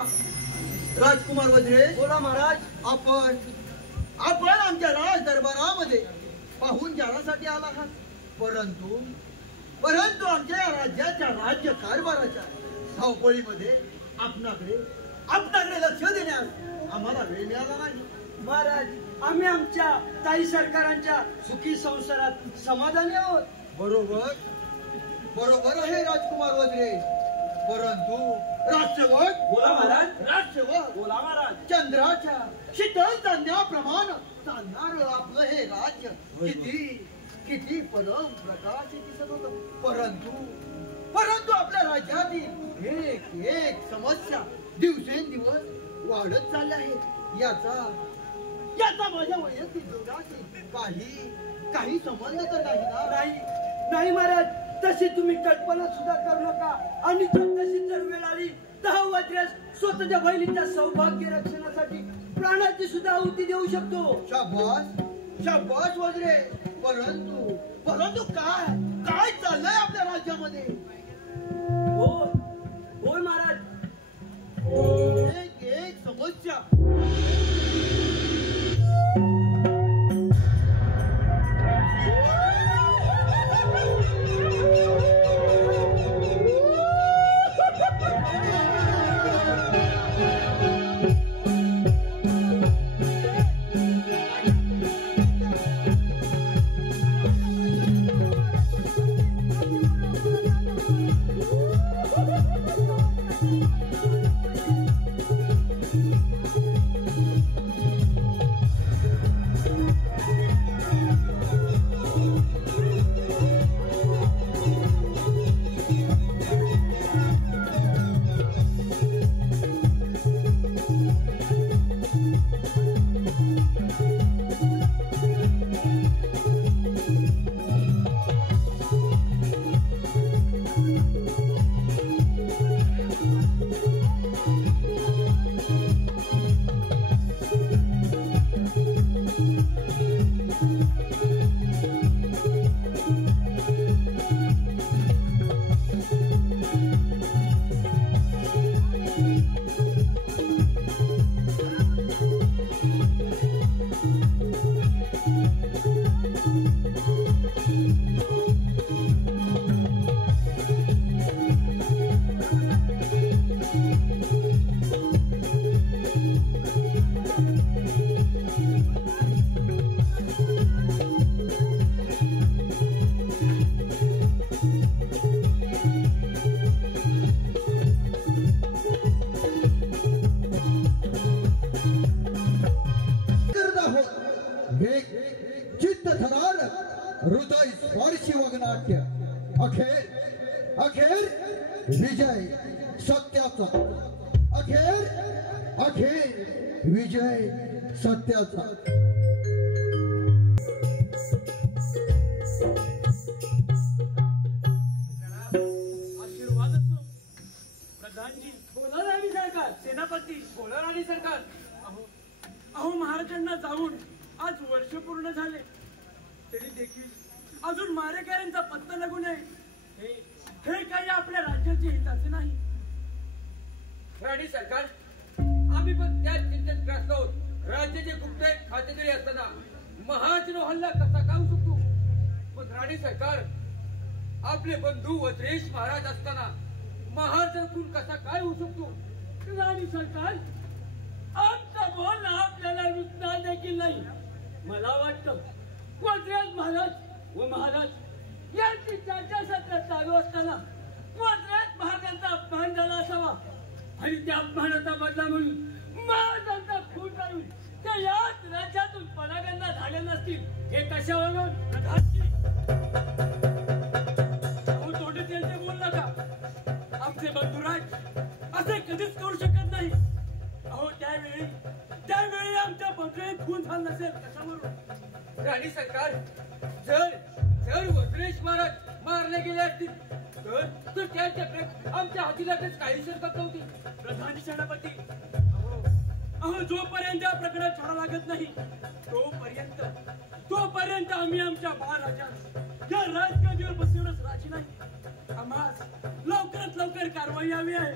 राजकुमार वज्रे, बोला महाराज. आपण आपण आमच्या राज दरबारामध्ये पाहून जाण्यासाठी आला आहात. परंतु परंतु आमच्या या राज्याच्या राज्य कारभाराच्या धावपळीमध्ये आपणाकडे लक्ष देण्यास आम्हाला वेळ मिळाला नाही. महाराज, आम्ही आमच्या ताई सरकारांच्या सुखी संसारात समाधानी आहोत. बरोबर बरोबर आहे राजकुमार वज्रे. परंतु राजसेवक, बोला महाराज. राजसेवक, बोला महाराज. चंद्राच्या शीतल चांदण्याप्रमाणे चालणार आपलं हे राज्य किती किती परम प्रकाश दिसत होत. परंतु आपल्या राज्यातील एक एक समस्या दिवसेंदिवस वाढत चालल्या आहेत. याचा माझ्या वैयक्तिक जीवनाशी काही संबंध तर नाही ना? नाही महाराज, तशी तुम्ही कल्पना सुद्धा करू नका. आणि तशी जर वेळ आली तर वज्रेस स्वतःच्या बहिणीच्या सौभाग्य रक्षणासाठी प्राणाची सुद्धा आहुती देऊ शकतो. शाबास शाबास वज्रे. परंतु काय चाललंय आपल्या राज्यामध्ये? होय महाराज. एक समस्या हृदय स्पर्शी वगनाट्य. अखेर विजय सत्याचा. अखेर विजय सत्याचा. आशीर्वाद असो. प्रधानजी, बोला राणी सरकार. सेनापती, बोला राणी सरकार. अहो महाराजांना जाऊन आज वर्ष पूर्ण झाले, तरी देखील अजून मारेकऱ्यांचा पत्ता लागू नये. हे काही आपल्या राज्याचे हिताचे नाही. राणी सरकार, आम्ही पण त्याच चिंतेत ग्रस्त आहोत. राज्याचे गुप्त खातेदारी असताना महाजनो हल्ला कसा काय होऊ शकतो? पण राणी सरकार, आपले बंधू वज्रेश महाराज असताना महाजन खून कसा काय होऊ शकतो? राणी सरकार, आमचा बोल आपल्याला रुचणार देखील नाही. मला वाटतं वज्रेश महाराज व महाराज यांची चर्चा सत्र चालू असताना वज्रेश महाराजांचा अपमान झाला असावा आणि त्या अपमानाचा बदला म्हणून महाराजांचा खून करून ते याच राज्यातून परागंदा झाले नसतील. हे कशावरून? तोंडी त्यांचे बोल नका. आमचे बंधुराज असे कधीच करू शकत नाही. अहो त्यावेळी आमच्या बंधुरात खून झाला नसेल कशावरून? राणी सरकार, जर वज्रेश महाराज मारले गेले असतील तर त्यांच्या आमच्या हातीलाच काही शरकत नव्हती. प्रधान सेनापती, अहो जोपर्यंत या प्रकरणात छडा लागत नाही तोपर्यंत आम्ही आमच्या महाराजा या राजगादीवर बसवणच राजी नाही. आम्हास लवकरात लवकर कारवाई हवी आहे.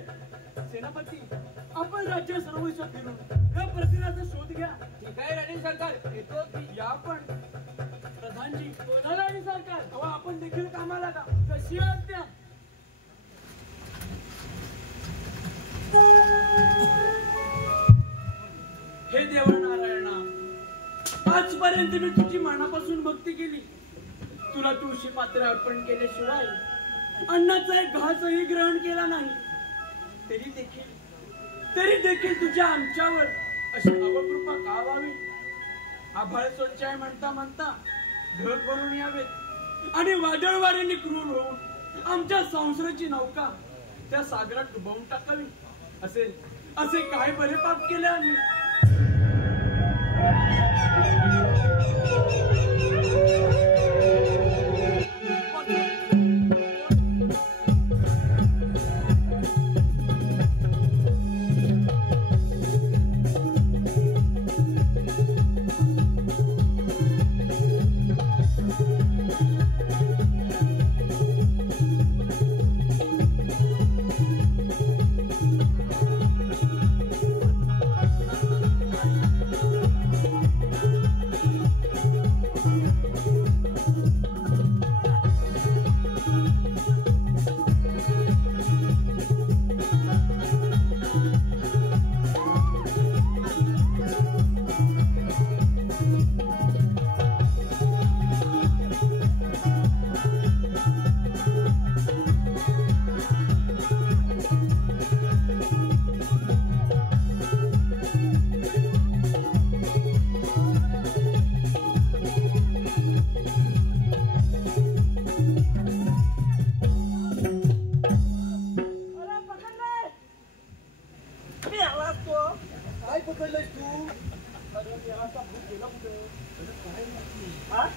सेनापती, आपण राज्य सर्वस्व फिरून या प्रतिराचा शोध घ्या. ठीक आहे राणी सरकार, येतो की या पण. प्रधानजी कोणाला आणि सरकार अहो आपण देखील कामाला का? कशी आज्ञा. हे देवा नारायणा, आजपर्यंत मी तुझी मनापासून भक्ती केली. तुला तुळशी पात्र अर्पण केल्याशिवाय अन्नाचा एक घासही ग्रहण केला नाही. तरी देखील तुझ्या आमच्यावर अशी अवकृपा का व्हावी. आभाळ सोडचाय म्हणता म्हणता ढग भरून यावेत आणि वादळ वाऱ्याने क्रूर होऊन आमच्या संसाराची नौका त्या सागरात डुबवून टाकावी. असे काय बरे पाप केले आम्ही.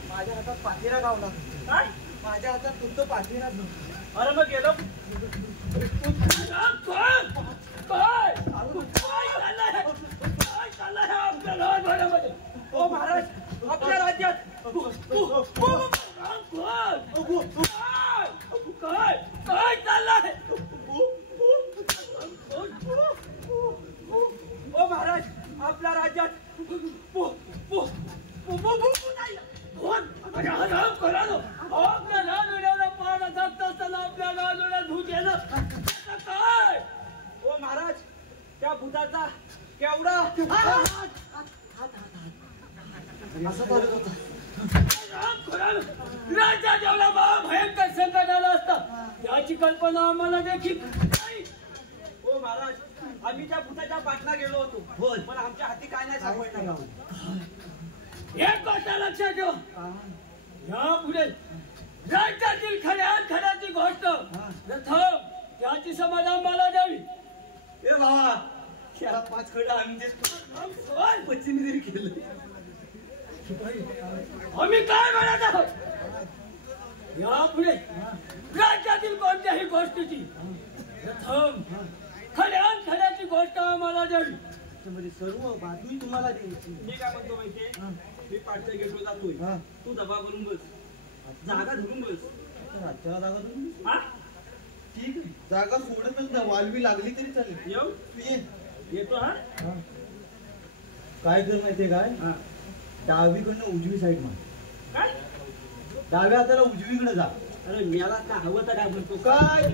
माझ्या हातात पाठीरा गावला. काय माझ्या हातात तुमचं पाठीरा. अरे मग गेलो काय ओ महाराज, आपल्या राज्यात काय चाललंय. ओ महाराज, आपल्या राज्यात काय ओ महाराज, त्या भूताचा केवढा असं करत होता. राजा जेवढा भयंकर संकट आला असता याची कल्पना आम्हाला देखील नाही. ओ महाराज, आम्ही त्या भूताच्या पाठला गेलो होतो. होय. पण आमच्या हाती काय नाही सापडणार. एक गोष्ट लक्षात ठेव, यापुढे राज्यातील खऱ्याची गोष्ट प्रथम त्याची समाज आम्हाला द्यावी. ए भावा, या 5 खडा आम्ही देतो. पश्चिमी तरी केलं. आम्ही काय म्हणत आहोत, यापुढे राज्यातील कोणत्याही गोष्टीची प्रथम खऱ्याची गोष्ट आम्हाला द्यावी. त्यामध्ये सर्व बाजू तुम्हाला द्यायची. मी काय म्हणतो माहितीये, मी पाठच्या गेटवर जातोय, तू दबा करून बस, जागा धरून बस. राज्याला जागा तुम्ही हा? ठीक आहे, जागा सोडतच ना, वालवी लागली तरी चालेल. येऊ तू ये. येतो. हा, काय कर माहितीये काय, डावीकडनं उजवी साईड मार. काय डाव्या हाताला उजवीकडे जा. अरे मला काय हवं तर काय म्हणतो. काय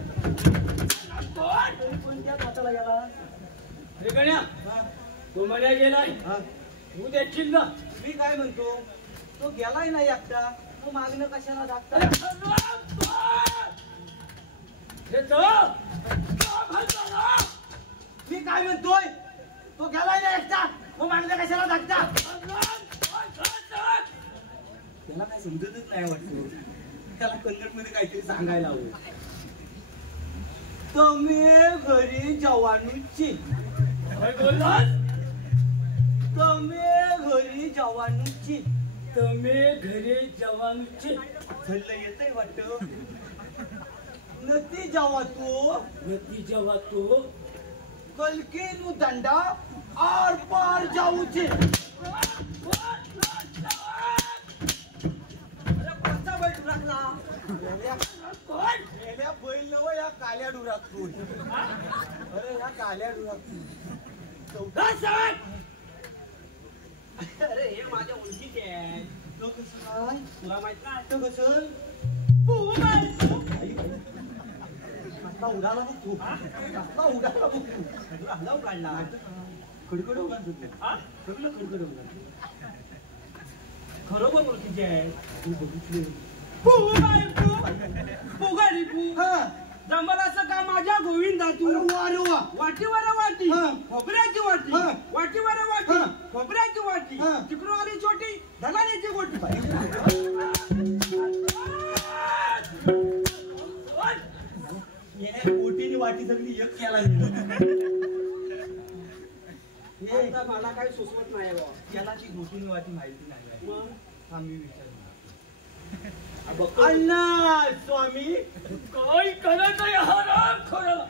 कोणत्या हाताला गेला रे गण्या, तो मला गेलाय, तू देखील ना. मी काय म्हणतो, तो गेलाय नाही एकटा, तो मागणं कशाला दाखता. मी काय म्हणतोय, तो गेलाय ना एकटा, तो मागणं कशाला दाखता. त्याला काय समजतच नाही वाटतं. त्याला कन्नड मध्ये काहीतरी सांगायला हवं. तमे घरी जवानूची, तमे घरी जवानूची, तमे घरी जवानचे झल्लं येतंय वाटत. नती जेव्हा तू नती जेव्हा तो कलकी नु दंडा आर पार जाऊचे. कोणता बैल डुराकला. बैल नव या काल्या डुराक. अरे या काल्या डुराक अरे हे माझ्या ओळखीचे आहे. तो कसं काय? तुला माहित नाही? तो कसं? कसला उडाला बघ तू. कसला उडाला बघ तू. तुला हलव काढला. कडकड उडा सुटले. हा? सगळं कडकड उडा. खरोबर ओळखीचे आहे. तू बघितले. पुगारी पू. हा. जमल असं का माझ्या गोविंदा तू. अरे वा रे वा. वाटीवर वाटी, हा. खोबऱ्याची वाटी, हा. वाटीवर वाटी, हा. खोबऱ्याची वाटी, हा. तिकडून आली छोटी धनाण्याची गोटी. येण्या गोटीने वाटी सगळी एक केला हे आता मला काही सुचवत नाही बुवा. त्याला ती गोटीने वाटी माहिती नाही. मग आम्ही विचारलं. बघतो. अण्णा स्वामी. काय करत आहे हा राम खोराला.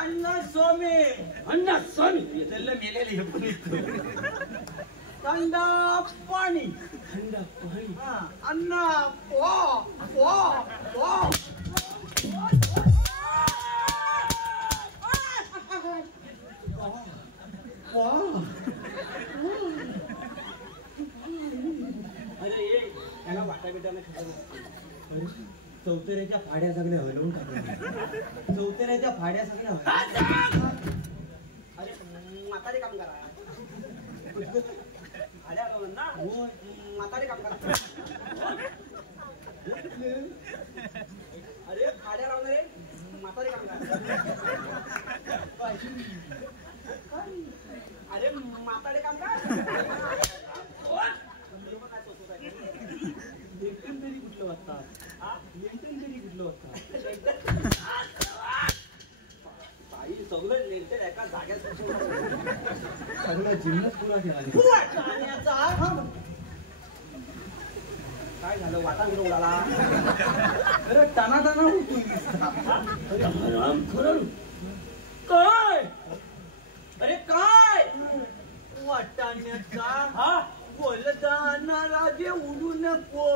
अण्णा स्वामी. अण्णा स्वामी. त्याला मेलेले हे पण इथं. थंडा पाणी. थंड पाणी. हा. अण्णा वा वा वा. अरे ये त्याला वाटा बिटाने खायला. चौतऱ्याच्या फाड्या सगळ्या हलवून टाकल्या. चौतऱ्याच्या फाड्या सगळ्या हलवून. अरे म्हातारे काम करा. अरे आलो ना. म्हातारे काम करा. अरे खाड्या राहून रे म्हातारे काम करा. अरे म्हातारे काम करा. लेटन तरी कुठलं वाजतात? लेटन तरी कुठलं वाजतात? बाई सगळं लेटर एका जाग्यात सगळा जिन्नस पुरा केला. काय झालं वाटा घेऊन उडाला. अरे टाना टाना होतो. अरे हराम खरं काय. अरे काय वाटाण्याचा हा बोलताना राजे उडू नको.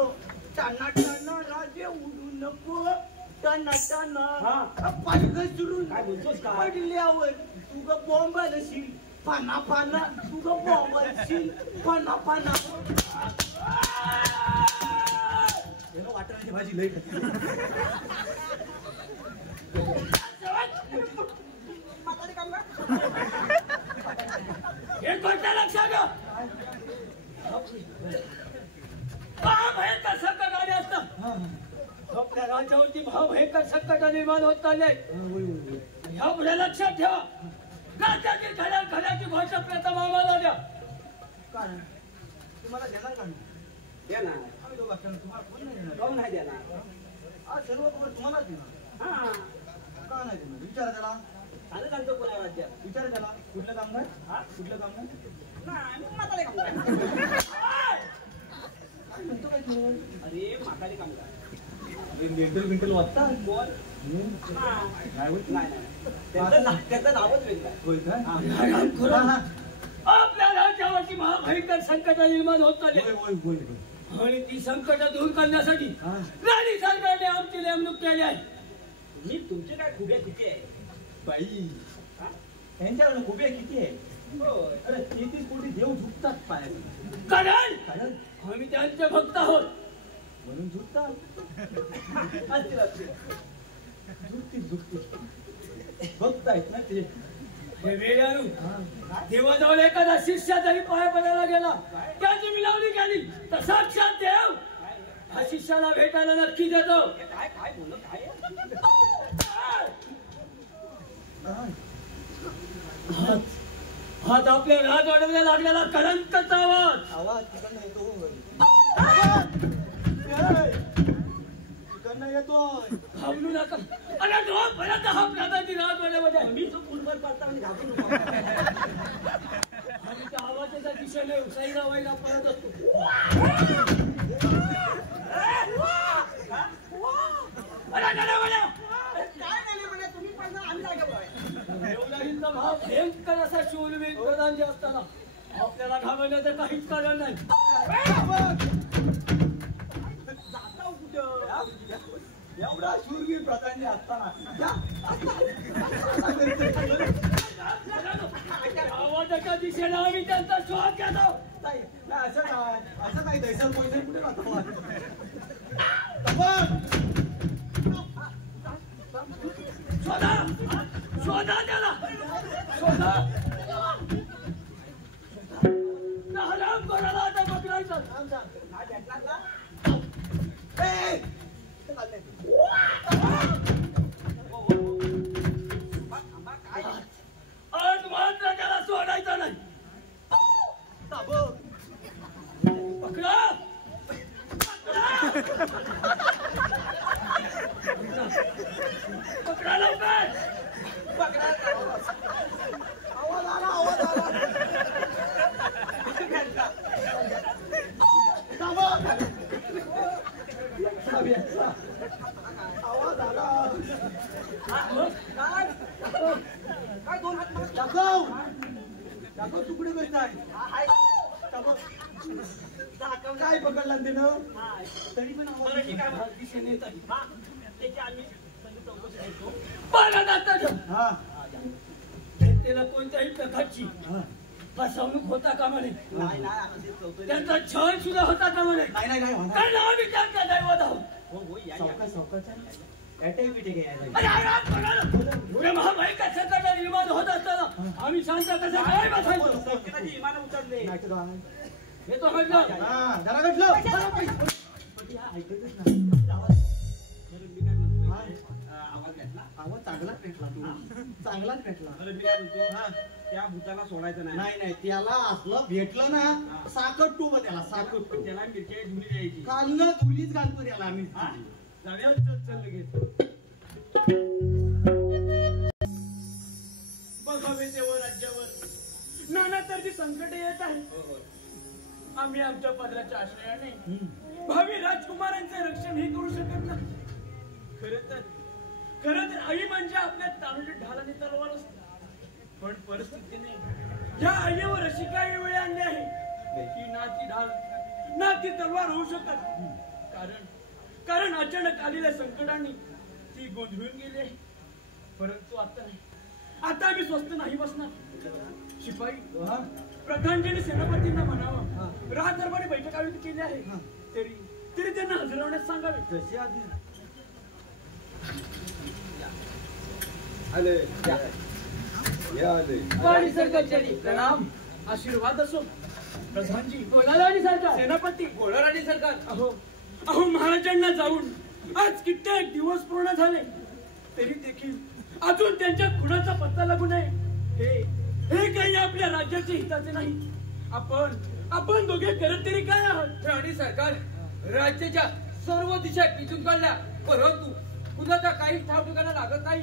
टाना टाना राजे उडू नको. टाना टाना हा. पालक सुरून काय बोलतोस का? पडल्यावर तू ग बॉम्ब आलशील. पाना पाना तू ग बॉम्ब आलशील. पाना पाना. वाटाण्याची भाजी लई म्हातारे काम का. एक गोष्ट लक्षात घ्या. भाव हे कसं कणारे असतं. आपल्या राज्यावरती भाव हे कसं कटा निर्माण होत चालले. ह्या पुढे लक्षात ठेवा. राज्याची खड्याची घोषणा प्रथम आम्हाला द्या. कारण तुम्हाला देणार का नाही? द्या ना. आम्ही दोघं असताना तुम्हाला कोण नाही देणार? काऊन नाही देणार. आज सर्व खबर तुम्हालाच देणार. हा का नाही देणार? विचारा त्याला. चालत आणतो कोणा राज्यात. विचार त्याला. कुठलं कामगार? हा? कुठलं कामगार? नाही म्हातारे काम करा. काय म्हणतो काय तू? अरे म्हातारे काम करा. मेंटल बिंटल वाचता? बोल. नाही होत? नाही त्याचं नावच वेगळं आहे. होय काय? हा, हा, हा. आपल्या राज्यावरती महाभयंकर संकट निर्माण होत होय, चालले होय, होय, होय. आणि ती संकट दूर करण्यासाठी हा. राणी सरकारने आमची नेमणूक केली आहे. मी तुमचे काय खुबे किती आहे. बाई हा? त्यांच्याकडे खुबे किती आहे? होय. अरे 33 कोटी देव झुकतात पायाला. कारण कारण आम्ही त्यांचे भक्त आहोत. म्हणून झुकतात. असतील असतील. झुकतील झुकतील. भक्त आहेत ना ते. हे वेळारू हा. देवाजवळ एखादा शिष्य जरी पाया पडायला गेला त्याची मिलावणी केली तर साक्षात देव हा शिष्याला भेटायला नक्की देतो. काय काय बोल काय हात आपल्या राजवाड्याला लागलेला कलंकाचा आवाज. आवाज तिकडनं येतो. आवाज! ए! तिकडनं येतोय. घाबरू नका. अरे जोपर्यंत हा प्रधानी राजवाड्यामध्ये आहे, मी जो फुलभर पडताना घाबरू नका. आम्ही त्या आवाजाच्या दिशेने साईला वाईला पडत असतो. अरे काय नाही म्हणे तुम्ही पण आम्ही जागे एवढा भाव भयंकर असा शूरवीर प्रधान जे असताना आपल्याला घाबरण्याचं काहीच कारण नाही. जाता कुठं? एवढा शूरवीर प्रधान असताना आवाजाच्या दिशेनं आम्ही त्यांचा शोध घेतो. नाही नाही, असं नाही दैसल पैसे कुठे राहतो. शोधा शोधा त्याला शोधा. हराम कोणाला आता पकडायचं. आज मात्र त्याला सोडायचं नाही. पकडा पकडा लवकर. आवाज आला. आवाज आला. काय दोन हात दाखव तुकडे करताय. काय पकडला तिनं तरी पण आवाज दिशेने येत आहे. बघा जातं. हा त्याला कोणत्याही प्रकारची फसवणूक होता कामा नये. त्यांचा छळ सुद्धा होता कामा नये. कारण आम्ही त्यांचा दैवत आहोत. एवढ्या महाभयंकर संकटात निर्माण होत असताना आम्ही शांत कसं काय बसायचं. विमान उतरले. येतो म्हटलं. जरा घडलं. आवाज घेतला. आवाज चांगलाच पेटला. तू चांगलाच पेटला. त्या भूताला सोडायचं नाही. नाही त्याला असलं भेटलं ना साखर टू त्याला साखर टू. त्याला मिरची धुली द्यायची. कालनं धुलीच घालतो त्याला आम्ही. जाऊया चल लगेच. बघावे तेव्हा राज्यावर नाना तऱ्हेची संकट येत आहे. आम्ही आमच्या पदराच्या आश्रयाने भावी राजकुमारांचे रक्षण हे करू शकत नाही. खरं तर आई म्हणजे आपल्या तानुजी ढालाने तलवार असते. पण परिस्थितीने या आईवर अशी काही वेळ आणली आहे की ना ती ढाल ना ती तलवार होऊ शकत. कारण अचानक आलेल्या संकटाने ती गोंधळून गेली आहे. परंतु आता नाही. आता आम्ही स्वस्त नाही बसणार. शिपाई प्रधानजीने सेनापतींना म्हणावं राजदरबारी बैठक आयोजित केली आहे. तरी त्यांना हजर राहण्यास सांगावे. तशी आधी वाणी सरकारच्यानी प्रणाम आशीर्वाद असो. प्रधानजी गोलाराणी सरकार सेनापती गोळराणी सरकार. अहो महाराजांना जाऊन आज कित्येक दिवस पूर्ण झाले तरी देखील अजून त्यांच्या खुनाचा पत्ता लागू नये. हे काही आपल्या राज्याचे हिताचे नाही. आपण दोघे करत तरी काय आहात. राणी सरकार राज्याच्या सर्व दिशा पिचून काढल्या परंतु कुणाचा काही ठाव ठिकाणा लागत नाही.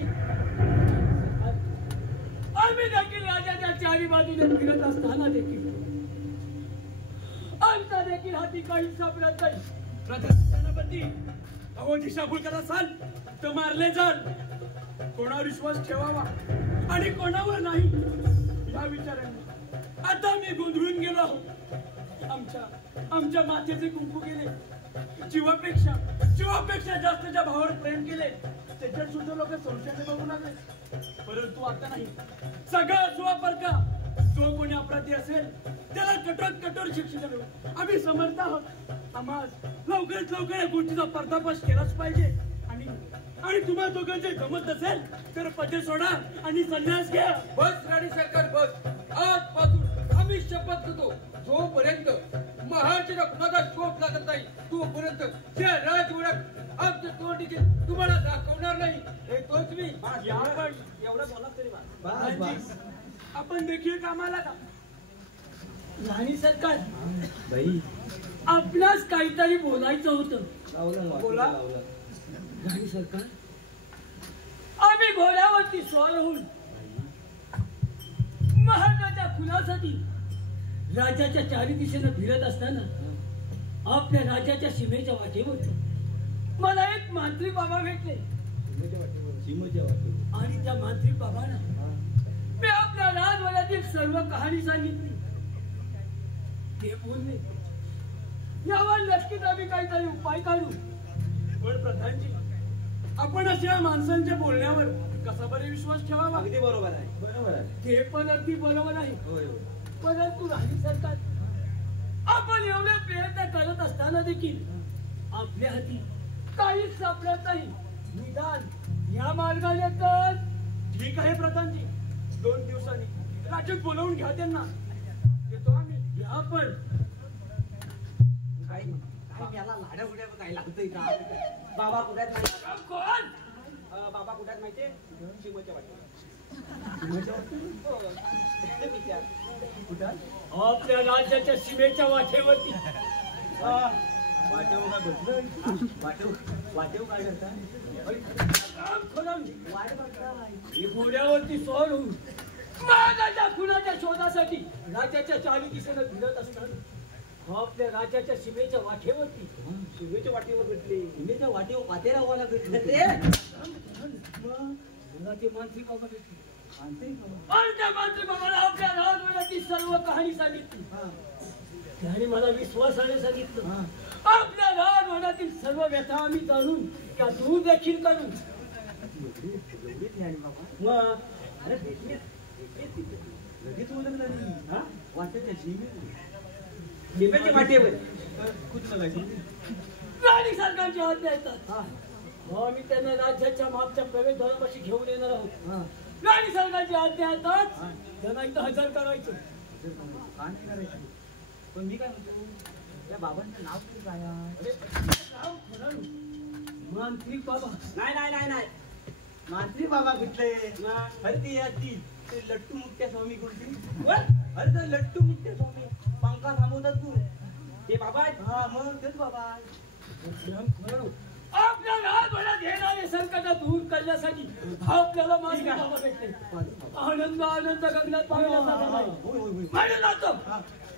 आम्ही देखील राजाच्या चारी बाजूने फिरत असताना देखील आमचा देखील हाती काही सापडत नाही. प्रधान सेनापती अहो दिशाभूल करत असाल तर मारले जाल. कोणावर विश्वास ठेवावा आणि कोणावर नाही या विचारांनी आता मी गोंधळून गेलो आहोत. आमच्या माथेचे कुंकू गेले. जीवापेक्षा जास्त ज्या भावावर प्रेम केले त्याच्यात सुद्धा लोक संशयाने बघू लागले. परंतु आता नाही. सगळं सुवापर का जो कोणी अपराधी असेल त्याला कठोर शिक्षा देऊ. आम्ही समर्थ आहोत. आम्हाला लवकरात लवकर या गोष्टीचा पर्दाफाश केलाच पाहिजे. आणि तुम्हाला दोघांचे जमत असेल तर पदे सोडा आणि संन्यास घ्या. बस राणी सरकार बस. आजपासून आम्ही शपथ घेतो जोपर्यंत महाराजांना कुणाचा शोध लागत नाही तोपर्यंत त्या राजवड्यात आमच्या तोंडीचे तुम्हाला दाखवणार नाही. हे तोच मी एवढं बोला तरी आपण देखील कामाला का. राणी सरकार आपल्यास काहीतरी बोलायचं होतं. बोला. राणी सरकार आम्ही घोड्यावरती स्वार होऊन महाराजाच्या खुनासाठी राज्याच्या चारी दिशेनं फिरत असताना आपल्या राज्याच्या सीमेच्या वाटेवर मला एक मांत्रिक बाबा भेटले. आणि त्या मांत्रिक बाबांना मी आपल्या राजवाड्यातील सर्व कहाणी सांगितली. ते बोलले यावर नक्कीच आम्ही काहीतरी उपाय काढू. पण प्रधानजी आपण अशा माणसांच्या बोलण्यावर कसा बरे विश्वास ठेवावा? अगदी बरोबर आहे. बरोबर आहे. ते पण अगदी बरोबर आहे. होय होय. परंतु राणी सरकार, आपण एवढे प्रयत्न करत असताना देखील आपल्या हाती काहीच सापडत नाही. निदान या मार्गाने तर ठीक आहे प्रधानजी, 2 दिवसांनी राज्यात बोलवून घ्या त्यांना. येतो आम्ही. या पण काय काय याला लाड्या उड्या काय लागतंय का? बाबा कुठे नाही. कोण? बाबा कुठे माहितीये? शिवच्या वाटेवर. कुठं? आपल्या राज्याच्या सीमेच्या वाटेवरती. वाटेव काय बसलं? वाटेव काय करता? घोड्यावरती स्वार होऊन माझ्या खुनाच्या शोधासाठी राज्याच्या चारी दिशेनं फिरत असताना आपल्या राज्याच्या सीमेच्या वाटेवरती. शिवेच्या वाटेवर भेटले. सीमेच्या वाटेवर पातेरावाला भेटले ते. मला ते मानसिक बाबा भेटले. आणि त्या मानसिक बाबाला आपल्या राजवाड्याची सर्व कहाणी सांगितली. त्याने मला विश्वासाने सांगितलं, आपल्या राजवाड्यातील सर्व व्यथा आम्ही जाणून त्या दूर देखील करू. मग अरे भेटले लगेच ओळखलं नाही. वाटेच्या शिवेच्या वाटेवर कुठं लागायचं? राणी सरकारची आज्ञा येतात. आम्ही त्यांना राज्याच्या मागच्या प्रवेशद्वारापाशी घेऊन येणार आहोत. राणी सरकारची आज्ञा येतात त्यांना इथं हजर करायचं. का नाही करायचं? पण मी काय म्हणतो, त्या बाबांचं नाव तरी काय आहे? अरे नाव खरं मानसिक बाबा. नाही नाही नाही नाही. मांत्री बाबा भेटले. अरे ते याची ते लट्टू मुक्त्या स्वामी कोणती? वर? अरे ते लट्टू मुक्त्या स्वामी पंखा थांबवतात तू. ते बाबा आहेत. हा मग तेच बाबा. खरं आपल्या राजवाड्यात येणारे संकट दूर करण्यासाठी आपल्याला मानसिक बाबा भेटले. आनंद आनंद गगनात पावण्याचा होय होय होय. म्हणून जातो.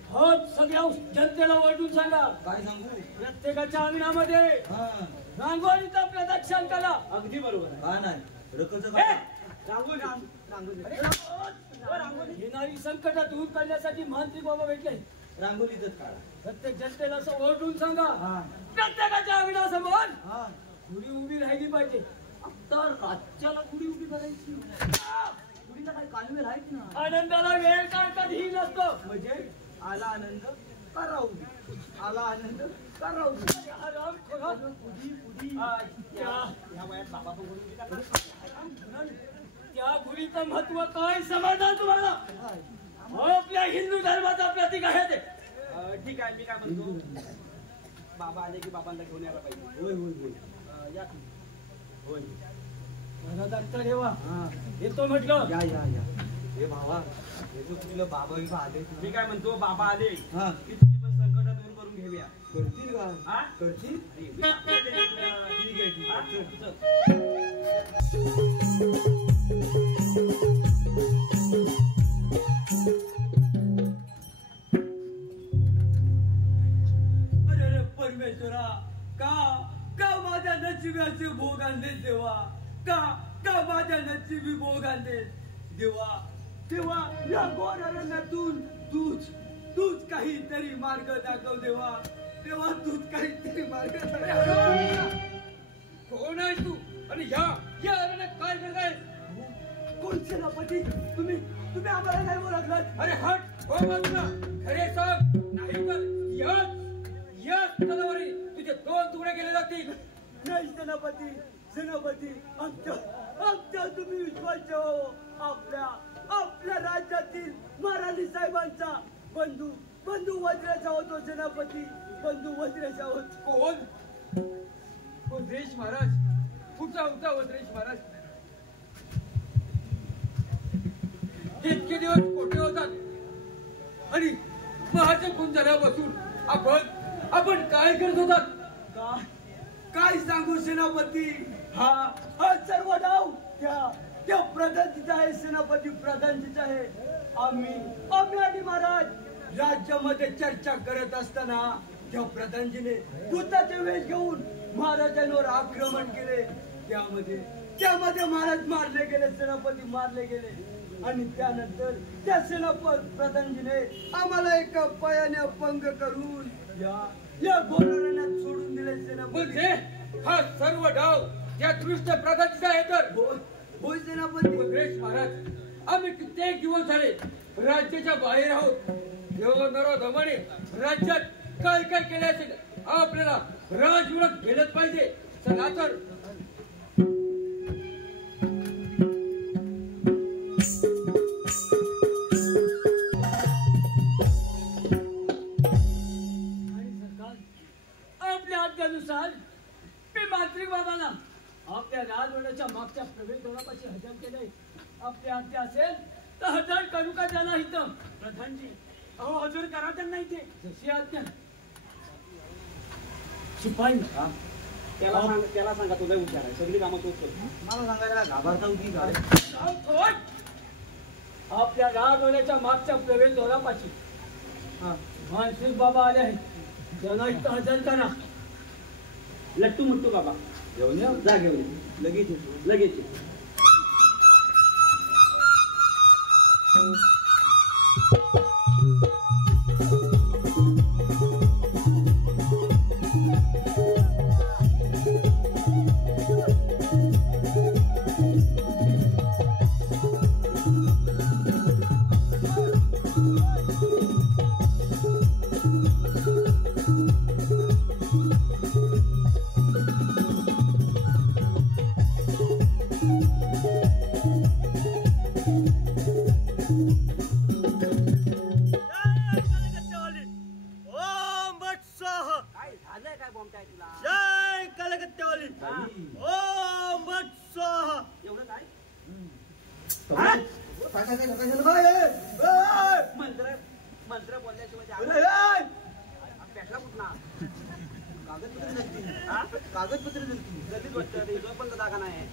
हो सगळ्या जनतेला ओरडून सांगा, काय सांगू? प्रत्येकाच्या अंगणामध्ये हा रांगोळीचं प्रदर्शन करा. अगदी बरोबर आहे. का नाही रकचं हे, काय? रांगोळी रांगोळी. येणारी संकट दूर करण्यासाठी मानसिक बाबा भेटले. रांगोलीच काढा. प्रत्येक जनतेला असं ओरडून सांगा, हा प्रत्येकाच्या अंगणासमोर हा गुढी उभी राहिली पाहिजे. तर राज्याला गुढी उभी करायची. गुढीला काही कालवेल आहेत ना? आनंदाला वेळ काळ कधीही नसतो. म्हणजे आला आनंद करा उभी. आला आनंद करा उभी. आराम करा. पुढी पुढी. या वयात बाबा पण बोलून देतात. त्या गुढीचं महत्व काय समजणार तुम्हाला? आपल्या हिंदू धर्माचा प्रतीक आहे ते. ठीक आहे, मी काय म्हणतो, बाबा आले की बाबांना घेऊन यायला पाहिजे. होय होय होय. या तुम्ही. होय. मला दत्ता ठेवा. हा येतो म्हटलं. या या या. हे भावा हे जो तुला बाबा बिबा आले. मी काय म्हणतो, बाबा आले हा की तुझी पण संकट दूर करून घेऊया. करतील का? हा? करतील? ठीक आहे ठीक हा, आहे. चल, चल. अरे परमेश्वरा, का माझ्या नशिबाचे भोग आणले देवा? का माझ्या नशिबी भोग आणले देवा? तेव्हा या गोरण्यातून तूच काहीतरी मार्ग दाखव देवा. तेव्हा तूच काहीतरी मार्ग दाखव. कोण आहेस तू आणि या अरण्यात काय करतायस? कोण सेनापती? तुम्ही आम्हाला नाही ओळखलात? अरे हट हो बाजूला. खरे सांग, नाही तर याच तलवारी तुझे 2 तुकडे केले जातील. नाही सेनापती, आमच्या तुम्ही विश्वास ठेवा. आपल्या राज्यातील महाराणी साहेबांचा बंधू वज्रेशा होतो सेनापती. बंधू वज्रेशा होतो. कोण? वज्रेश महाराज? कुठचा वज्रेश महाराज? इतके दिवस कोठे होतात आणि महाराज खून झाल्यापासून आपण काय करत होतात? काय सांगू सेनापती? हा सर्व डाव त्या प्रधानजीचा आहे सेनापती. प्रधानजीचा आहे. आम्ही आणि महाराज राज्यामध्ये चर्चा करत असताना त्या प्रधानजीने भूताचे वेश घेऊन महाराजांवर आक्रमण केले. त्यामध्ये महाराज मारले गेले. सेनापती मारले गेले. आणि त्यानंतर त्या सेनापती प्रधानजीने आम्हाला एका पायाने अपंग करून या गोरण्यात सोडून दिले. सेनापती म्हणजे हा सर्व डाव त्या दृष्ट प्रधानचा आहे तर होय सेनापती. वज्रेश महाराज, आम्ही कित्येक दिवस झाले राज्याच्या बाहेर आहोत. नरोधमाने राज्यात काय काय केले असेल आपल्याला राजविरोध केलंच पाहिजे. चला तर. आपल्या आज्ञेनुसार मी मात्रिक बाबांना आपल्या राजवड्याच्या मागच्या प्रवेशद्वारापाशी हजर केले. आपल्या आज्ञा असेल तर हजर करू का त्याला इथं? प्रधानजी, अहो हजर करा त्यांना इथे. जशी आज्ञा. शिपाई त्याला सांगा तुला हुशार आहे, सगळी कामं तोच करतो. मला सांगायला घाबरता की काय? आपल्या राजवड्याच्या मागच्या प्रवेशद्वारापाशी मानसिक बाबा आले आहेत. त्यांना इथं हजर करा. लट्टू मुट्टू बाबा घेऊन या. जा घेऊन ये. लगेच येतो. लगेच ये. मंत्र बोलल्याशिवाय पेटला कुठला कागदपत्र गल्लीत वाटतं पण जागा नाही.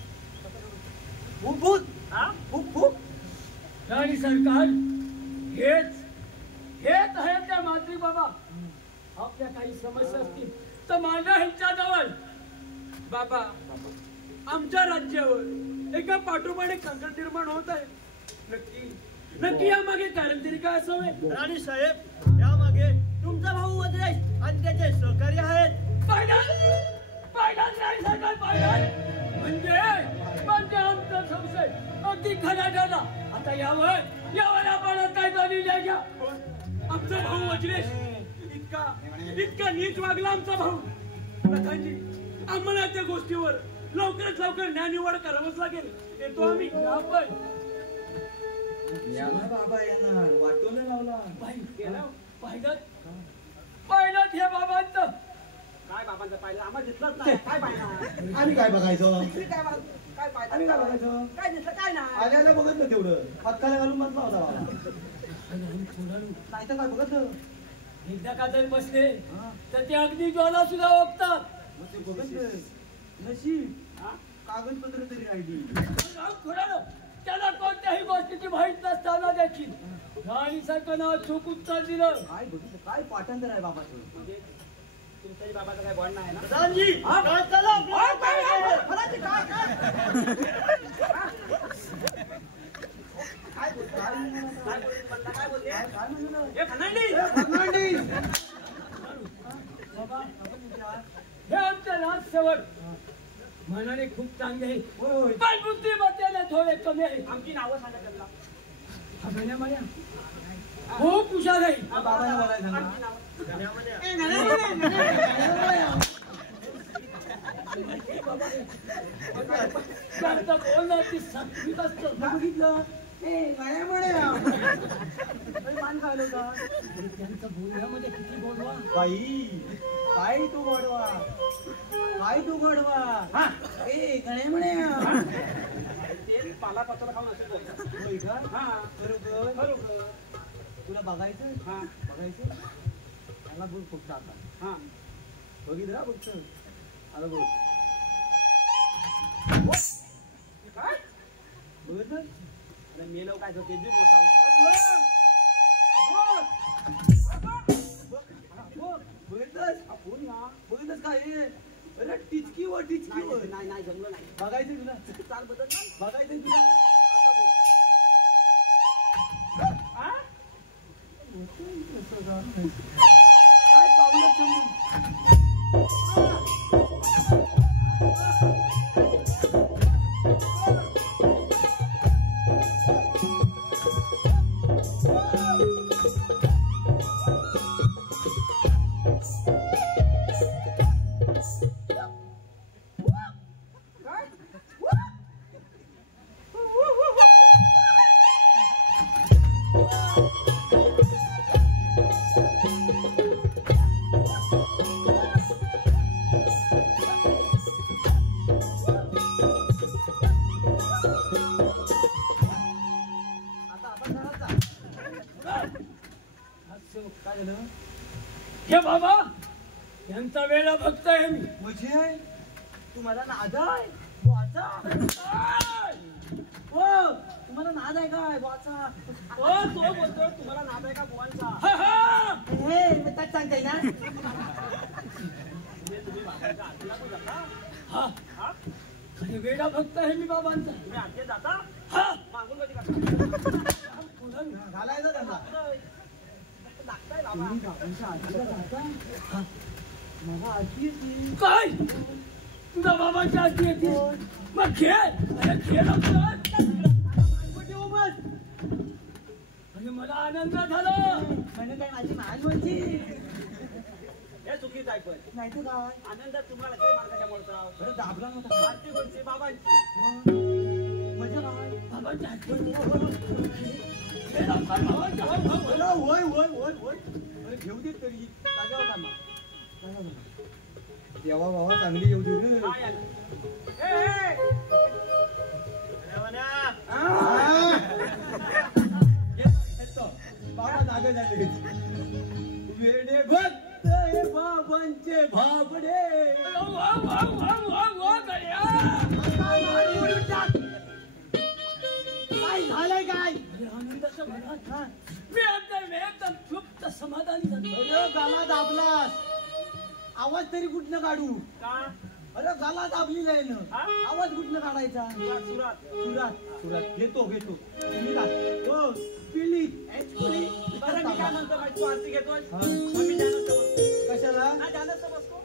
आणि सरकार हेच आहे त्या मात्री बाबा. आपल्या काही समस्या असतील तर मांडा ह्यांच्याजवळ. बाबा, आमच्या राज्यावर एका पाठोपाठ एक संकट निर्माण होत आहे. नक्की यामागे कारण तरी काय असावे? राणी साहेब, यामागे तुमचा भाऊ वज्रेश आणि त्याचे सहकारी आहेत. म्हणजे आमचा संशय अगदी खरा झाला. आता यावर आपण काय झाली घ्या. आमचा भाऊ वज्रेश इतका नीच वागला आमचा भाऊ. प्रधानजी, आम्हाला त्या गोष्टीवर लवकरात लवकर न्याय निवड करावंच लागेल. येतो आम्ही. बाबा येणार वाटोला लावला. पाहिलं हे बाबांचं. काय बाबांचं पाहिलं आम्हाला दिसलंच नाही. काय पाहिलं? आम्ही काय बघायचं? काय पाहिलं? आम्ही काय बघायचं? काय दिसलं? काय नाही. आल्याला बघत ना तेवढं हातखाला घालून बसला होता बाबा. नाही तर काय बघत एकदा का जर बसले तर ते अगदी ज्वाला सुद्धा ओळखतात. मग ते बघत नशीब कागदपत्र तरी राहिली. त्याला कोणत्याही गोष्टीची माहित नसताना देखील राणी सरकारनं चूक उत्तर दिलं. काय बघितलं? काय पाठांतर आहे बाबाचं? म्हणजे तुमच्याही बाबाचा काय बॉन्ड नाही ना? प्रधानजी, काय चाललं? हे आमचं राजसेवक मनाने खूप चांगले आहे, पण बुद्धिमत्तेने थोडे कमी आहे. आमची नावं सांगा त्यांना. खूप हुशार आहे. बाबांना बोलायला सांगा. त्यांचं बोलणं ती सात्विक असतं. बघितलं? मान खायला होता. त्यांचं बोलण्यामध्ये किती गोडवा. बाई, काय तू गोडवा, काय तू गोडवा. ए गणे म्हणे ते पालापाचोला खाऊन असेल बोलतात. होय का? हा, बरोबर. बरोबर. तुला बघायचं? हा, बघायचं. त्याला बघ फक्त आता. हा, बघितलं ना फक्त. आता बघ. काय बघितलं? अरे मेलो काय ते बी बोलता. बघितलंस काय? अरे टिचकी वर टिचकी वर. नाही नाही जमलं नाही. बघायचं तुला? चाल बदल. बघायचं तुला? काय पावलं समजून हे बाबा यांचा वेळा भक्त आहे मी. म्हणजे तुम्हाला नाद आहे वाचा हो तुम्हाला नाद आहे काय वाचा हो तो बोलतोय तुम्हाला नाद आहे का बुवांचा? हा, हा. हे मी त्याच सांगताय ना तुम्ही बाबांच्या आरतीला पण जाता? हा हा? खरे वेळा भक्त आहे मी बाबांचा. तुम्ही आरतीला जाता? हा मागून कधी करता? घालायचं त्यांना लागताय बाबा. बाबांच्या आजीला जाता मला आजी येते काय तुझा बाबांची आरती येते मग खेळ अरे खेळ आपलं. अरे मला आनंद झाला. म्हणजे काय माझी मालवणची हे चुकीचं आहे पण. नाही तर काय आनंदात तुम्हाला काही मार्गाच्या मोडचा बरं दाबला नव्हता आरती कोणची? बाबांची. म्हणजे काय बाबांची आरती खेळ आपला बाबांचा हा, हा, हा. होय होय होय होय अरे घेऊ देत तरी जागेवर थांबा. देवा बाबा चांगली येऊ दे रे. काय आलं? ए, ए! रवण्या! बाबा जागे झाले वेडे भक्त हे बाबांचे भाबडे वा, वा, वा, वा, वा, गड्या. काय झालंय काय अरे आनंदाच्या भरात मी एकदम तृप्त समाधानी झालो. अरे गाला दाबलास आवाज तरी कुठनं काढू का? अरे गाला दाबली जाईल ना हा? आवाज कुठनं काढायचा सुरात, सुरात. सुरात सुरात घेतो घेतो तुम्ही का हो पिली ऍक्च्युअली बरं मी काय म्हणतो माहिती, तू आरती घेतोय? हा. मग मी ध्यानस्थ बसतो. कशाला नाही ध्यानस्थ बसतो?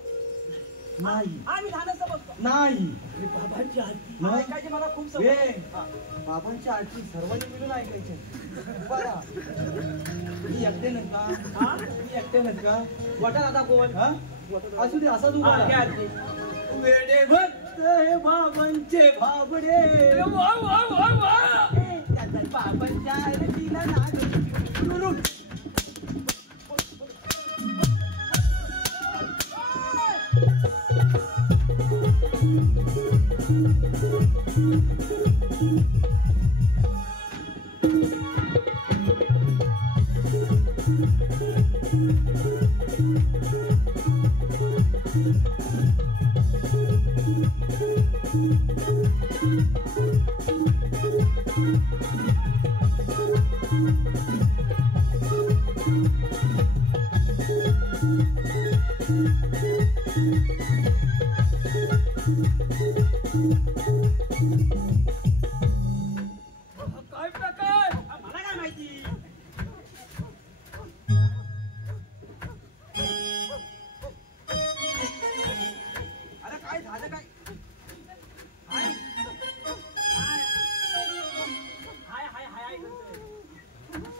नाही हा मी ध्यानस्थ बसतो. नाही अरे बाबांची आरती मग? ऐकायची मला खूप सवय आहे. ए, हा. बाबांची आरती सर्वांनी मिळून ऐकायची बघा तुम्ही एकटे नस का हा? तुम्ही एकटे नस का वाटत आता कोण? हा असू दे असा तू हा, घ्या बघा. आरती. वेडे भक्त हे बाबांचे भाबडे अरे वा, वा, वा, वा. त्याचा बाबांच्या आरतीला नाग सुरू. हा, काय प्रकार हा, मला काय माहिती? अरे काय झालं काय? हाय. हाय हाय हाय हाय करतोय.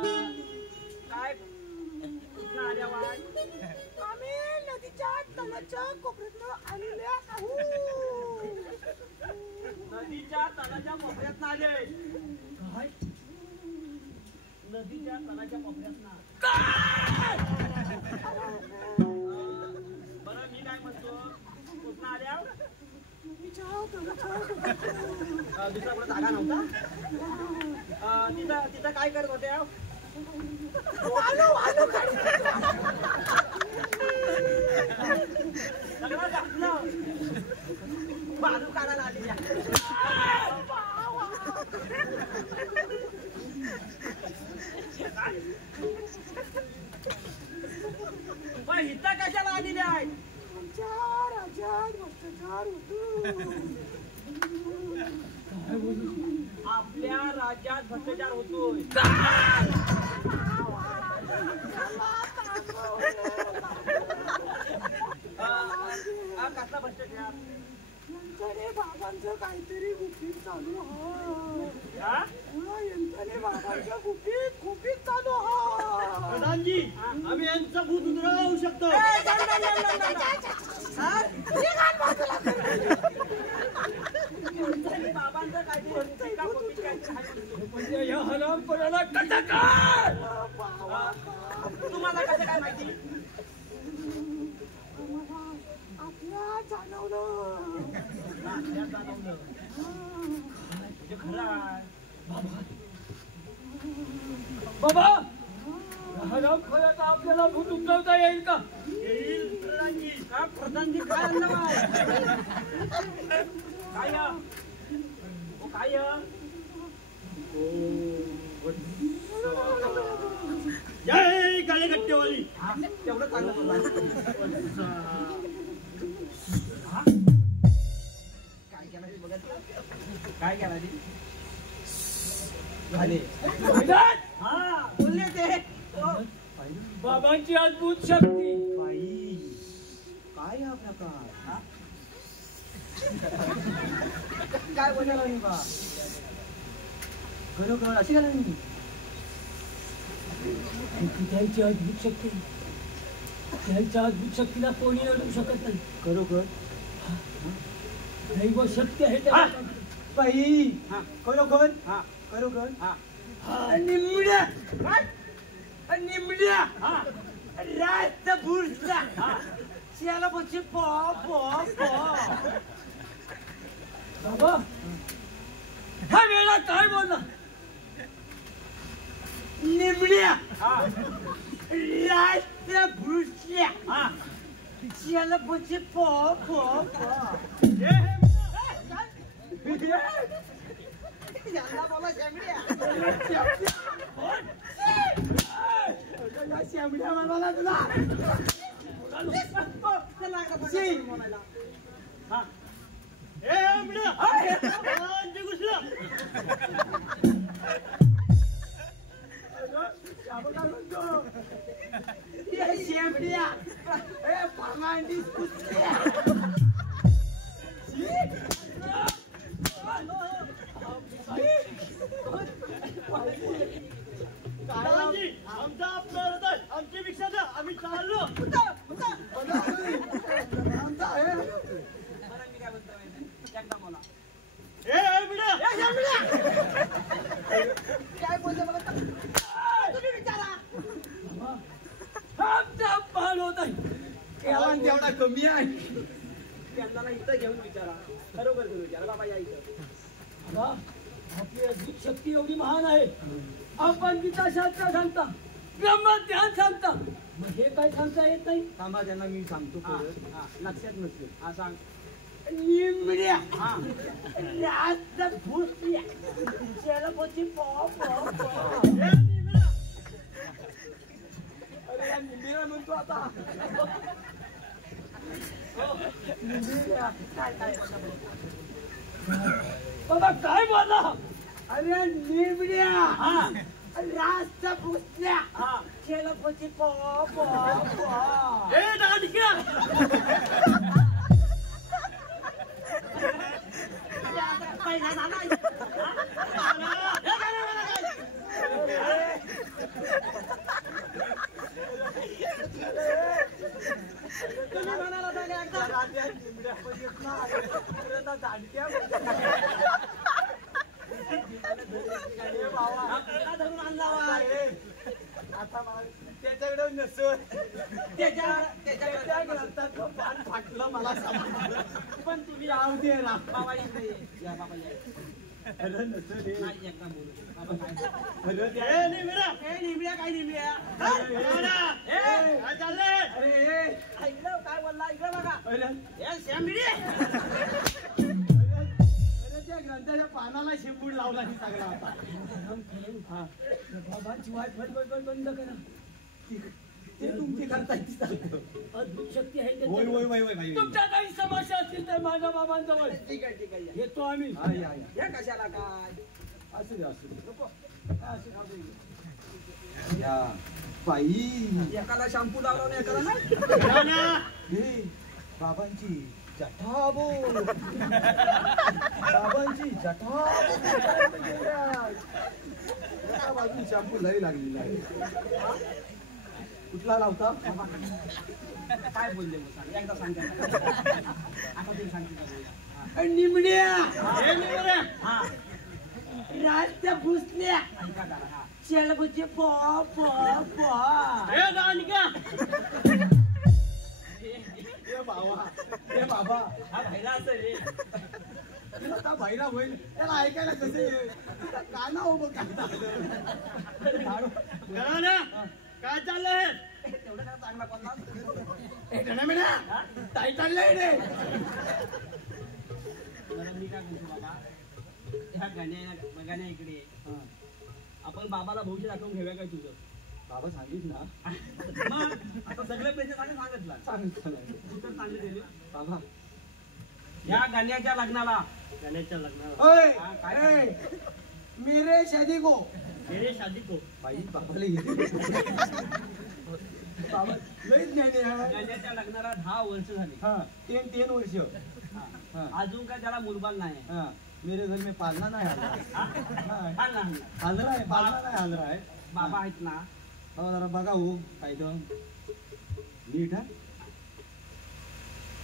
काय कुठनं आल्या वाय? आम्ही नदीच्या तलाच्या कोपऱ्यातनं आलेल्या आहोत. नदीच्या तलाच्या कोपऱ्यात आले. काय नदीच्या तलाच्या कोपऱ्यात बरं मी काय म्हणतो, कुठनं आल्या? दुसरा कुठं जागा नव्हता? तिथं तिथं काय करत होत्या? सगळं घातलं. बाजू काढायला आली या. पण हिता कशाला आलेली आहे? आपल्या राज्यात भ्रष्टाचार होतोय. कसला भ्रष्टाचार? बाबांचं काहीतरी बुकिंग चालू आहे. हा? खूप चालू हा प्रधानजी आम्ही यांचा भूत उतरा होऊ शकतो म्हणजे या हरामपणाला कसं काय तुम्हाला कसं काय माहिती बाबा हरामखोराचा आपल्याला भूत उतरवता येईल का प्रधानजी काय आणलं काय काय जय काळेगट्टेवाली तेवढं चांगलं काय केला हा बोलले ते बाबांची अद्भुत शक्ती काय हा प्रकार काय बोलायला नाही बा खरोखर अशी घाला नाही त्यांची अद्भुत शक्ती त्यांच्या अद्भुत शक्तीला कोणी अडवू शकत नाही खरोखर दैव शक्ती आहे त्या बाई खरोखर खरोखर निमड्या निमड्या रास्त बुरसा त्याला बच्चे बाबा हा वेळा काय बोलला निमड्या रास्त बुरसा त्याला बच्चे बाबा श्यामड्या मला तुला श्यामड्या आमचा आपला आमची भिक्षा द्या आम्ही चाललो काय बोलतो मला तुम्ही विचारा होत आहे तेवढा कमी आहे त्यांना इथं घेऊन विचारा खरोखर घेऊन विचारा बाबा या इथं आपली अद्भुत शक्ती एवढी महान आहे आपण गीता शास्त्र सांगता ब्रह्म ध्यान सांगता मग हे काय सांगता येत नाही थांबा त्यांना मी सांगतो लक्षात नसेल हा सांग निमड्या रात भूसल्या त्याला पोची अरे या निंबीला म्हणतो आता काय बाबा काय बोलला अरे निंबड्या रास्त भूसल्या त्याला पोची पहिला झाला तुम्ही म्हणाला झाले एकदा धरून आणला आता त्याच्याकडे नसत त्याच्या ग्रंथात पान फाटलं मला पण तुम्ही राहू दे ना बाबा या बाबा काय निमड्या ऐकलं काय बोलला ऐकलं बघा त्या ग्रंथाच्या पानाला शिंपूड लावला की सगळा आता बाबाची वाय बंद करा ते तुमची करता अद्भुत शक्ती आहे होय होय होय होय तुमच्या काही समस्या असतील तर माझ्या बाबांजवळ ठीक आहे येतो आम्ही या कशाला काय असू दे या बाई एकाला शॅम्पू लावला आणि एकाला नाही बाबांची जटा बोल बाबांची जटा मला अजून शॅम्पू लई लागलेला आहे. कुठला लावता? काय बोलले मग सांग, एकदा सांगा. आता तुम्ही सांगितलं निमड्या हे निमड्या. हा रास्त्या भुसल्या ऐका जरा. हा चलबुचे पॉ पॉ पॉ हे दानिका. ए बाबा, ए बाबा, हा भाईला असेल रे. आता बाहेर होईल त्याला ऐकायला कसे काना हो बघ. काय चाललंय? तेवढं काय चांगला पडला ताई चाललंय रे. बरं मी काय म्हणतो बाबा, ह्या गाण्या इकडे आपण बाबाला भविष्य दाखवून घेऊया काय तुझं? बाबा सांगित ना. मग आता सगळे पैसे सांगितलं सांगितलं उत्तर चांगले दिले बाबा. ह्या गाण्याच्या लग्नाला ओय, हा, काय ए, मेरे शादी को शादी को बाई बाबाला येते. बाबा लईच ज्ञानी आहे. गाण्याच्या लग्नाला 10 वर्ष झाली. हा 10 वर्ष. हा. हा. अजून काय त्याला मुलबाल नाही. हा मेरे घर में पालना नहीं आ रहा है. हा ना. आंध्रा है, पालना नहीं आंध्रा है. बाबा आहेत ना. बाबा जरा बघा हो काय तर नीट आहे.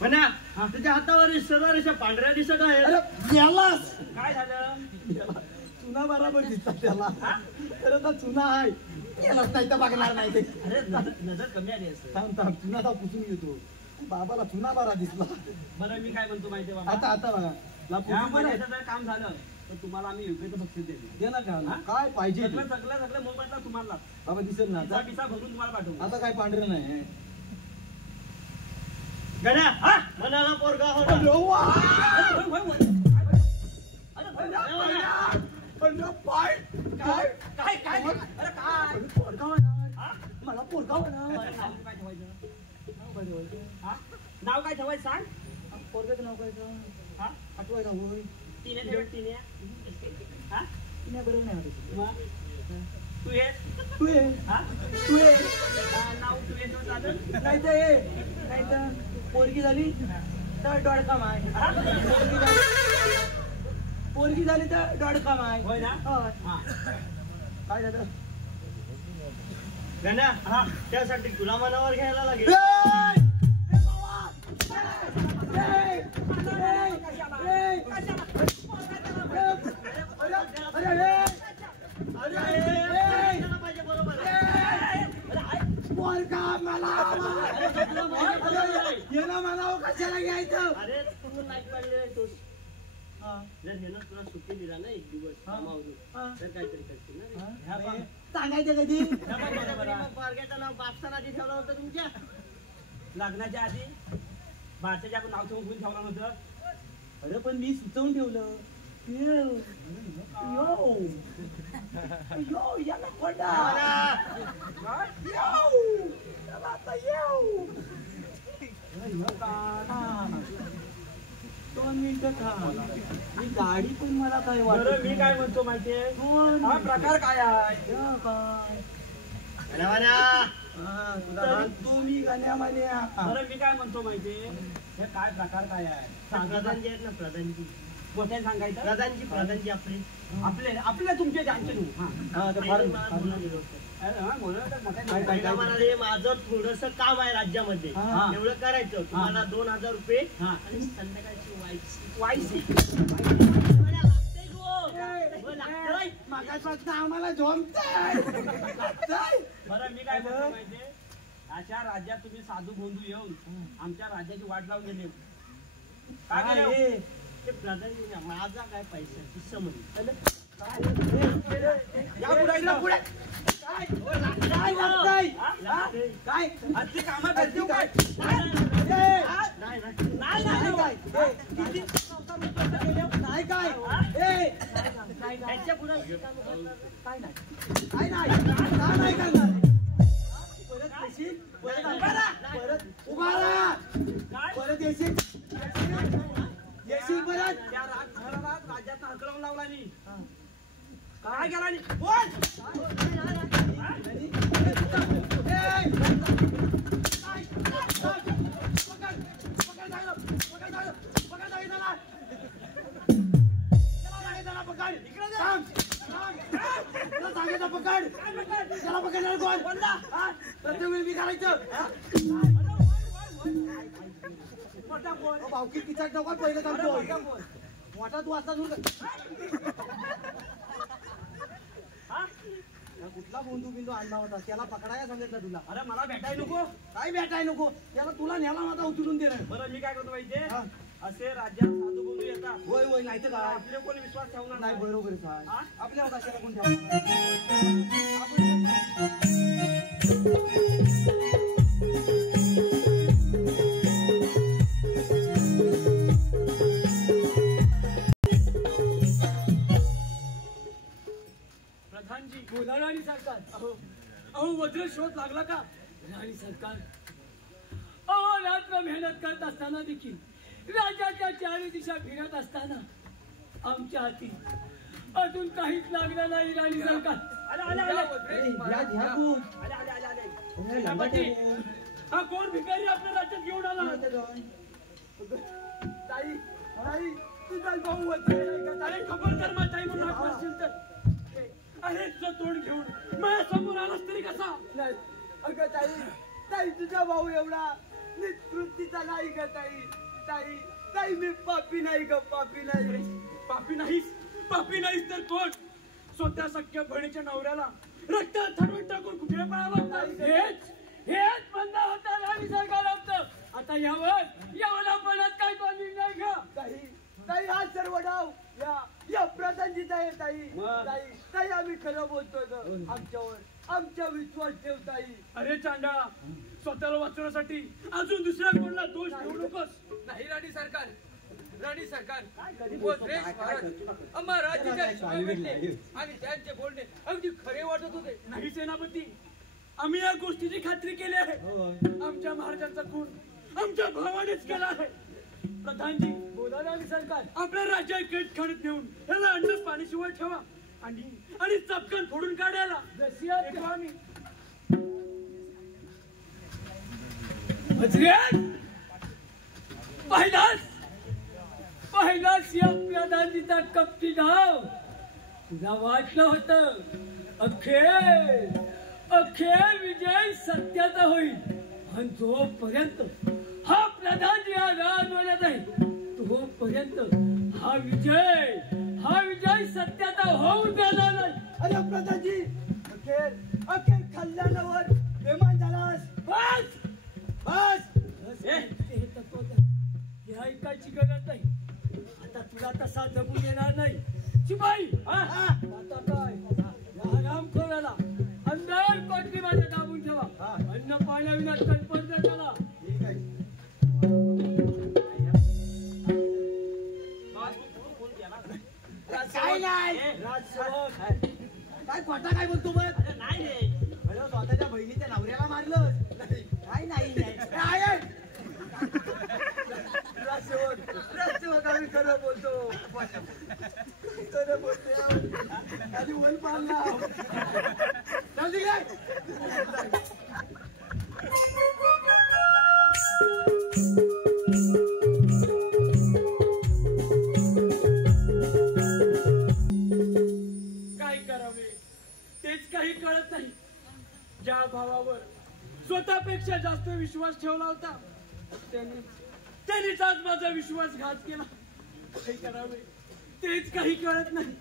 म्हणा तुझ्या हातावर सर्व रेषा पांढऱ्या दिसत आहे. अरे गेलास. काय झालं? चुना बराबर दिसतात त्याला. खरं तर चुना आहे. गेलास नाही तर बघणार नाही ते. अरे नजर कमी आली असं. थांब थांब चुना तर पुसून येतो. बाबाला चुना बारा दिसला. बरं मी काय म्हणतो माहितीये बाबा, आता आता बघा ला या पुसून बरं. महिन्याचं जर काम झालं तर तुम्हाला आम्ही योग्य बक्षीस देऊ. दे ना का काय पाहिजे ते. सगळं मोबाईलला तुम्हाला बाबा दिसेल ना आता. पिसा भरून तुम्हाला पाठवू. आता काय पांढरं नाही. गण्या मनाला पोरगा होता. काय काय काय अरे काय पोरगा होणार. मला पोरगा होणार. नाव काय ठेवायचं? हा? नाव काय ठेवायचं सांग. पोरगाचं नाव काय तर? हा? आठवायला होय. तिने ठेव तिने. हा? नाही बरोबर नाही वाटत. मग? तू ये. तू ये. हा? तू ये. नाव तू ये तो चालेल. नाही तर ये. नाही तर पोरगी झाली तर डॉडका माय. पोरगी झाली तर डॉडका माय. होय ना? होय. हा. काय झालं? गण्या हा त्यासाठी तुला मनावर घ्यायला लागेल. कशाला घ्यायचं? अरे तू नाही पाडले तोच. जर हेनं तुला सुट्टी दिला ना एक दिवस कामावरून तर काहीतरी करशील ना रे. सांगायचं कधी? पोरग्याचं नाव बापसाला आधी ठेवलं होतं तुमच्या लग्नाच्या आधी. बादशाच्या नाव ठेवून कोणी ठेवलं नव्हतं. अरे पण मी सुचवून ठेवलं. यो यो याला कोंडा. दोन मिनिटं थांब. ही गाडी पण मला काय बरं मी काय म्हणतो माहितीये हा प्रकार काय आहे. तुम्ही गाण्या मान्या. बरं मी काय म्हणतो माहितीये हे काय प्रकार काय आहे. प्रधानजी आहेत ना प्रधानजी मोठ्या सांगायचं. प्रधानजी आपले आपले तुमचे त्यांचे म्हणाले माझं थोडस काम आहे राज्यामध्ये एवढं करायचं. तुम्हाला 2000 रुपये आणि संध्याकाळची वायसी. आम्हाला जमतंय. बरं मी काय म्हणतो माहितीये अशा राज्यात तुम्ही साधू बंधू येऊन आमच्या राज्याची वाट लावून गेले. काय ते प्रधान माझा काय पैशाची समज काय आजची कामं करतो काय नाही काय त्यांच्या पुढे काय नाही काय नाही करणार. परत येशील परत उभारा परत येशील येशील परत. त्या राजघरात राज्याचा हकलवून लावला मी काय केला नाही बोल. त्याला पकड त्याला पकडणार कोण प्रत्येक वेळी मी करायचं मोठा कोण भावकी तिचा डोका पहिलं थांबतो मोठा तू आता कुठला बोंदू बिंदू आणला होता त्याला पकडायला सांगितलं तुला अरे मला भेटाय नको काय भेटाय नको त्याला तुला न्याला माझा उचलून दे बरं मी काय करतो पाहिजे असे राज्यात साधू बोलू येतात होय होय नाही तर काय आपले कोणी विश्वास ठेवणार नाही बरोबर आपल्या कशाला कोण प्रधानजी बोला राणी सरकार अहो वज्र शोध लागला का राणी सरकार अहो रात्र मेहनत करत असताना देखील राज्याच्या चारी दिशा फिरत असताना आमच्या हाती अजून काहीच लागलं नाही राणी सरकार हा कोण भिकारी आपल्या राज्यात घेऊन आला ताई ताई तुझा भाऊ अरे खबर कर माझ्या म्हणून असतील तर अरे तुझं तोंड घेऊन माझ्या समोर आलास तरी कसा नाही अगं ताई ताई तुझा भाऊ एवढा निकृतीचा नाही ग ताई ताई ताई मी पापी नाही ग पापी नाही पापी नाहीस तर कोण स्वतः सख्या बहिणीच्या नवऱ्याला रक्त थडवून टाकून कुठे पळाला हेच बंद होता राणी सरकार आमचं आता यावर पडत काय तो निर्णय घ्या ताई हा सर्व डाव या प्रधानजीचा आहे ताई आम्ही खरं बोलतोय आमच्या विश्वास ठेव ताई अरे चांडा स्वतःला वाचवण्यासाठी अजून दुसऱ्या कोणाला दोष देऊ नकोस नाही राणी सरकार वज्रेश महाराज आम्हा राज्याच्या शिवाय भेटले आणि त्यांचे बोलणे अगदी खरे वाटत होते नाही सेनापती आम्ही या गोष्टीची खात्री केली आहे आमच्या महाराजांचा खून आमच्या भावानेच केला आहे प्रधानजी बोला राणी सरकार आपल्या राज्यात कैद खाणीत नेऊन याला अन्न पाणी शिवाय ठेवा आणि चपकन फोडून काढायला जशी आम्ही पहिलाच या प्रधानजीचा कपटी डाव तुला वाटलं होतं अखेर विजय सत्याचा होईल आणि जोपर्यंत हा प्रधानजी हा राजवाड्यात आहे तोपर्यंत हा विजय सत्याचा होऊ देणार नाही अरे प्रधानजी अखेर कल्याणावर बेमान झालास बस हे ऐकायची गरज नाही आता तुला तसा जमून येणार नाही शिपाई आता काय हरामखोराला अंधार कोटली माझ्या दाबून ठेवा अन्न पाण्याविना कल्पन त्याला काय खोटा काय बोलतो मग नाही रे स्वतःच्या बहिणीच्या नवऱ्याला मारलं नाही राजसेवक आम्ही खरं बोलतो आधी वन पाहला काय करावे तेच काही कळत नाही ज्या भावावर स्वतःपेक्षा जास्त विश्वास ठेवला होता त्यांनीच आज माझा विश्वासघात केला काही करावे तेच काही कळत नाही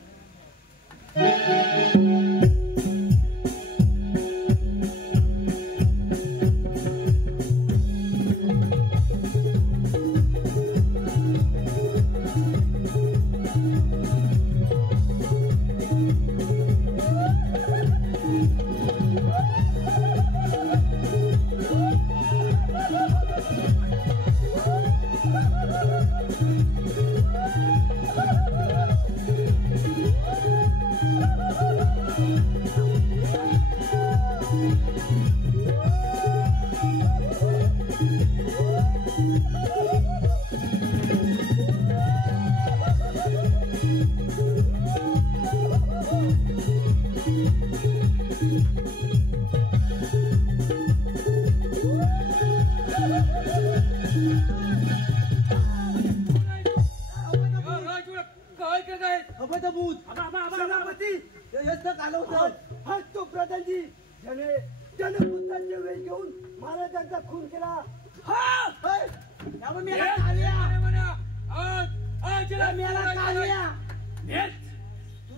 बिनसत घालवतात हा तो प्रधानजी ज्याने जनपुत्रांचे वेश घेऊन महाराजांचा खून केला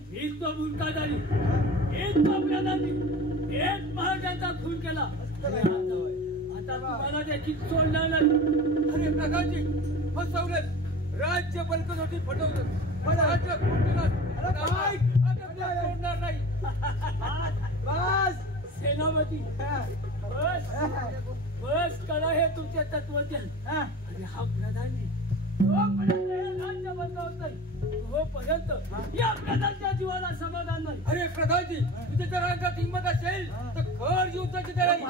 हीच तो मुलकादारी, हेच तो प्रधानी, हेच महाराजांचा खून केला. आता तुम्हाला देखील सोडणार नाही. अरे प्रधानजी फसवलं, राज्य बळकटीने फटवलं, राज्य सोडणार नाही. बस सेनापती बस बस करा हे तुमचे तत्वज्ञान. आणि हा प्रधानी जोपर्यंत हे राज्य बदलवत नाही तोपर्यंत या प्रधानच्या जीवाला समाधान नाही. अरे प्रधानजी तुझ्या जर अंगात हिंमत असेल तर खर युद्धाची तयारी.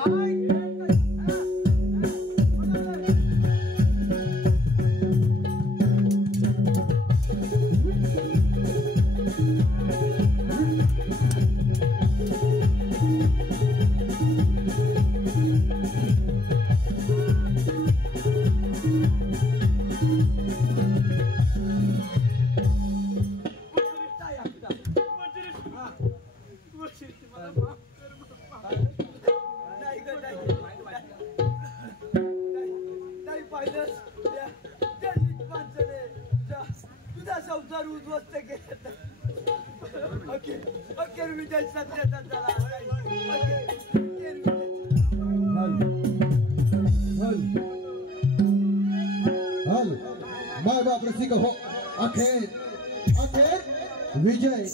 तुझा संसार उद्ध्वस्त केला. अखेर विजय सत्याचा झाला. माय बाप रसिक हो, अखेर विजय.